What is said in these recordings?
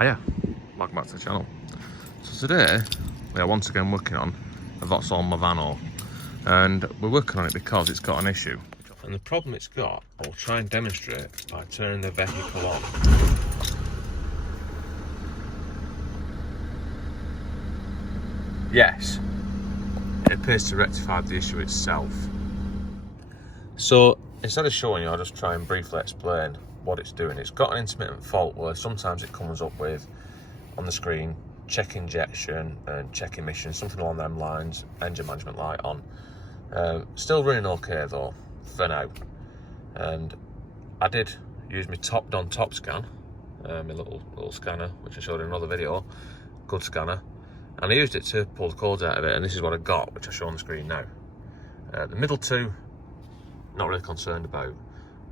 Hiya, welcome back to the channel. So today we are once again working on a Vauxhall Movano, and we're working on it because it's got an issue. And the problem it's got, I'll try and demonstrate by turning the vehicle on. Yes, it appears to rectify the issue itself. So instead of showing you, I'll just try and briefly explain what it's doing. It's got an intermittent fault where sometimes it comes up with on the screen check injection and check emission, something along them lines, engine management light on. Still running okay though for now, and I did use my top scan, my little scanner which I showed in another video, good scanner, and I used it to pull the codes out of it, and this is what I got, which I show on the screen now. The middle two, not really concerned about.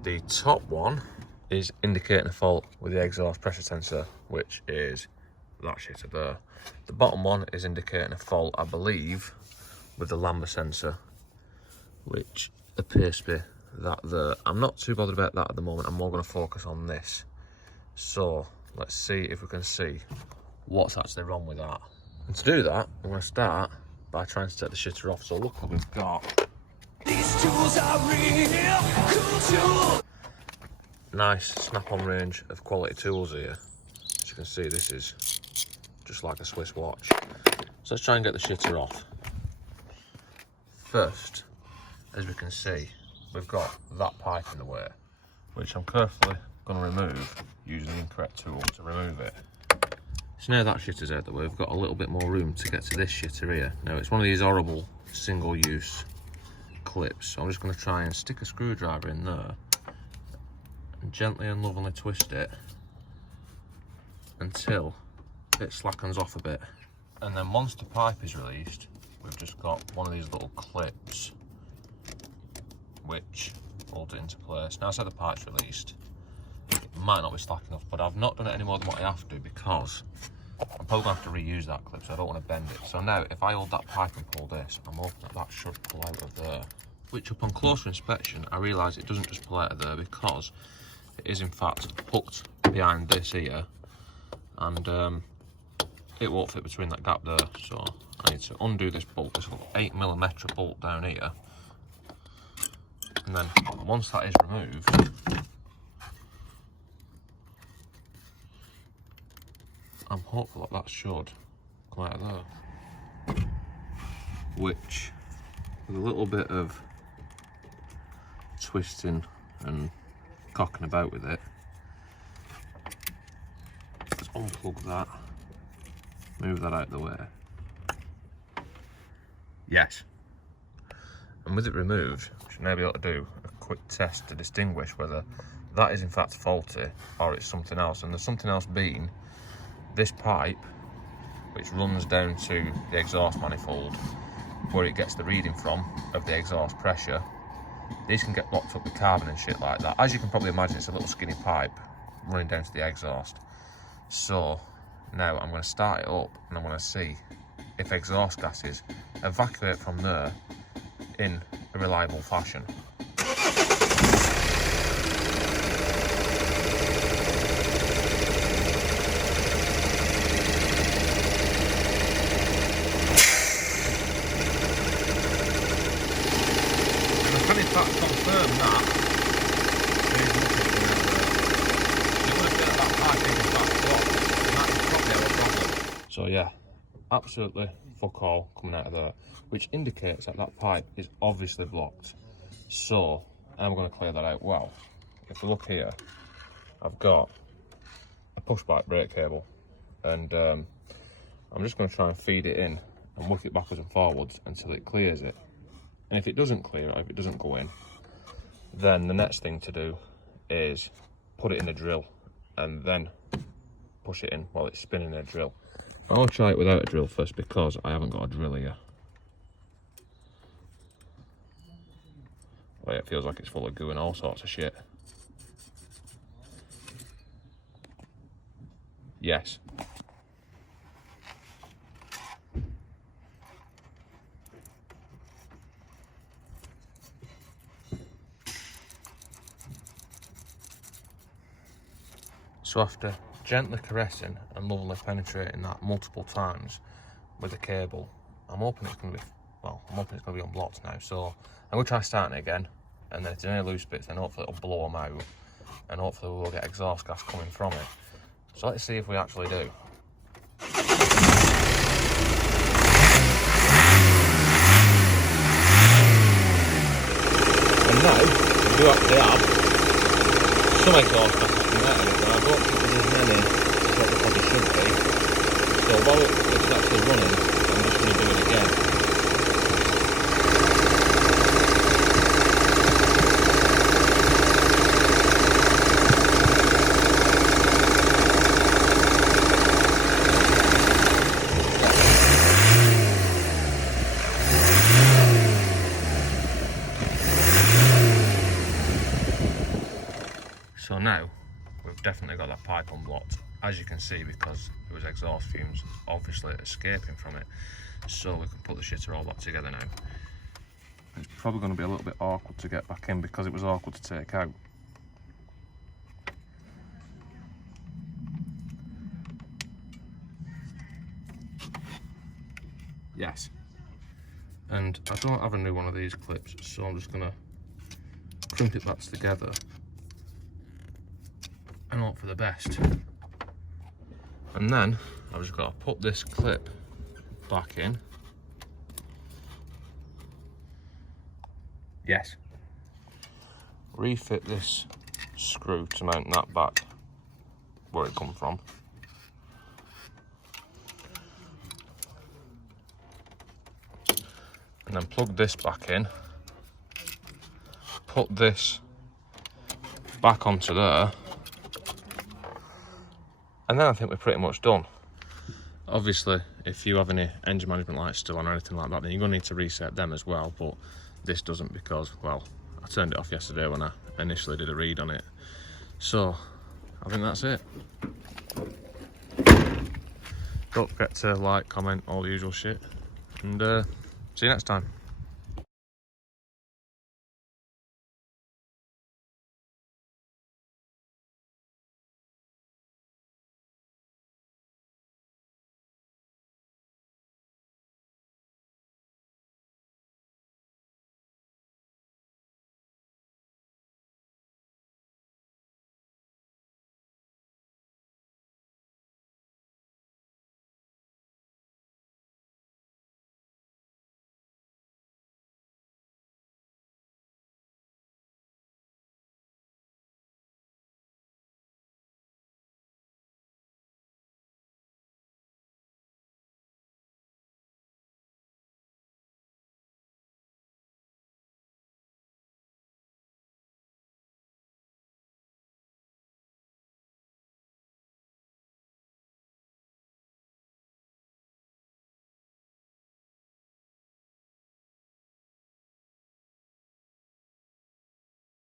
The top one is indicating a fault with the exhaust pressure sensor, which is that shitter there. The bottom one is indicating a fault, I believe, with the lambda sensor, which appears to be that there. I'm not too bothered about that at the moment. I'm more going to focus on this. So let's see if we can see what's actually wrong with that. And to do that, I'm going to start by trying to take the shitter off. So look what we've got. These tools are real cool tools. Nice snap-on range of quality tools here. As you can see, this is just like a Swiss watch. So let's try and get the shitter off. First, as we can see, we've got that pipe in the way, which I'm carefully going to remove using the incorrect tool to remove it. So now that shitter's out the way, we've got a little bit more room to get to this shitter here. Now it's one of these horrible single-use clips, so I'm just going to try and stick a screwdriver in there and gently and lovingly twist it until it slackens off a bit. And then once the pipe is released, we've just got one of these little clips which holds it into place. Now, I said the pipe's released, it might not be slack enough, but I've not done it any more than what I have to, because I'm probably going to have to reuse that clip, so I don't want to bend it. So now, if I hold that pipe and pull this, I'm hoping that that should pull out of there. Which, upon closer inspection, I realise it doesn't just pull out of there, because it is in fact hooked behind this here, and it won't fit between that gap there. So I need to undo this bolt, this little 8mm bolt down here, and then once that is removed, I'm hopeful that that should come out of there. Which, with a little bit of twisting and cocking about with it, let's unplug that, move that out of the way. Yes. And with it removed, we should now be able to do a quick test to distinguish whether that is in fact faulty or it's something else. And there's something else being this pipe, which runs down to the exhaust manifold where it gets the reading from of the exhaust pressure. These can get blocked up with carbon and shit like that. As you can probably imagine, it's a little skinny pipe running down to the exhaust. So now I'm going to start it up and I'm going to see if exhaust gases evacuate from there in a reliable fashion. Confirm that there is nothing in there. You're going to get that pipe in fact blocked, and that is probably our problem. So yeah, absolutely fuck all coming out of there, which indicates that that pipe is obviously blocked. So I'm going to clear that out. Well, if you look here, I've got a push bike brake cable, and I'm just going to try and feed it in and work it backwards and forwards until it clears it. And if it doesn't clear it, if it doesn't go in, then the next thing to do is put it in a drill and then push it in while it's spinning a drill. I'll try it without a drill first because I haven't got a drill here. Well, it feels like it's full of goo and all sorts of shit. Yes. So after gently caressing and lovingly penetrating that multiple times with the cable. I'm hoping it's going to be, well, I'm hoping it's going to be unblocked now. So I'm going to try starting it again, and then if there's any loose bits, then hopefully it'll blow them out, and hopefully we'll get exhaust gas coming from it. So let's see if we actually do. And now, we do actually have some exhaust gas coming out of it, but I don't think there's as many as what there probably should be. So while it's actually running, I'm just going to do it again. So now we've definitely got that pipe unblocked, as you can see, because there was exhaust fumes obviously escaping from it. So we can put the shitter all back together now. It's probably going to be a little bit awkward to get back in because it was awkward to take out. Yes. And I don't have a new one of these clips, so I'm just going to crimp it back together and hope for the best. And then I've just got to put this clip back in. Yes. Refit this screw to mount that back where it come from. And then plug this back in. Put this back onto there. And then I think we're pretty much done. Obviously, if you have any engine management lights still on or anything like that, then you're going to need to reset them as well, but this doesn't because, well, I turned it off yesterday when I initially did a read on it. So, I think that's it. Don't forget to like, comment, all the usual shit, and see you next time.